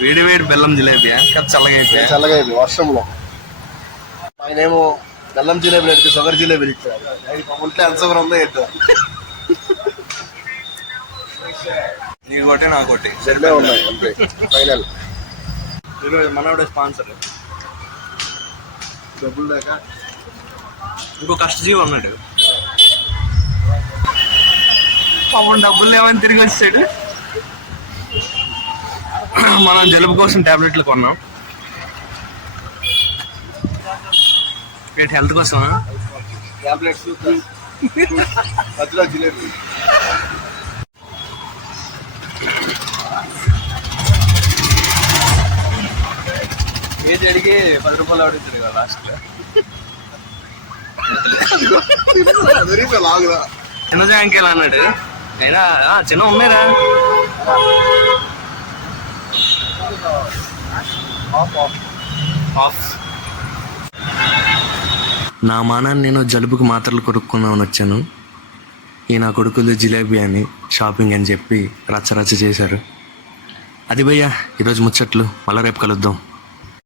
వేడి వేడి బెల్లం జిలేబీ చల్లగా అయిపోయి చల్లగా అయిపోయి వర్షంలో. ఆయనేమో బెల్లం జిలేబీ పెడితే షుగర్ జిలేబీ ఇచ్చారు. ఉంటే ఎంత షుగర్ ఉందో ఏంటో. నీకు కొట్టే నాకు కొట్టి రెండే ఉన్నాయి అంతే ఫైనల్. ఈరోజు మనోడే స్పాన్సర్. డబ్బులు లేక ఇంకో కష్టజీవి ఉన్నాడు పాపం, డబ్బులు లేవని తిరిగి వచ్చాడు. మనం జలుబు కోసం టాబ్లెట్లు కొన్నాం. హెల్త్ కోసం టాబ్లెట్స్ మధ్యలో జిలేబీ. ఏది అడిగి 10 రూపాయలు అడుగుతుంది కదా లాస్ట్. చిన్న జాంకేలు అన్నాడు. అయినా చిన్న ఉన్నారా నా మానాన్ని నేను జలుబుకి మాత్రలు కొనుక్కుందామని వచ్చాను. ఈ నా కొడుకులు జిలేబీ అని షాపింగ్ అని చెప్పి రచ్చ రచ్చ చేశారు. అది భయ్యా ఈరోజు ముచ్చట్లు. మళ్ళీ రేపు కలుద్దాం.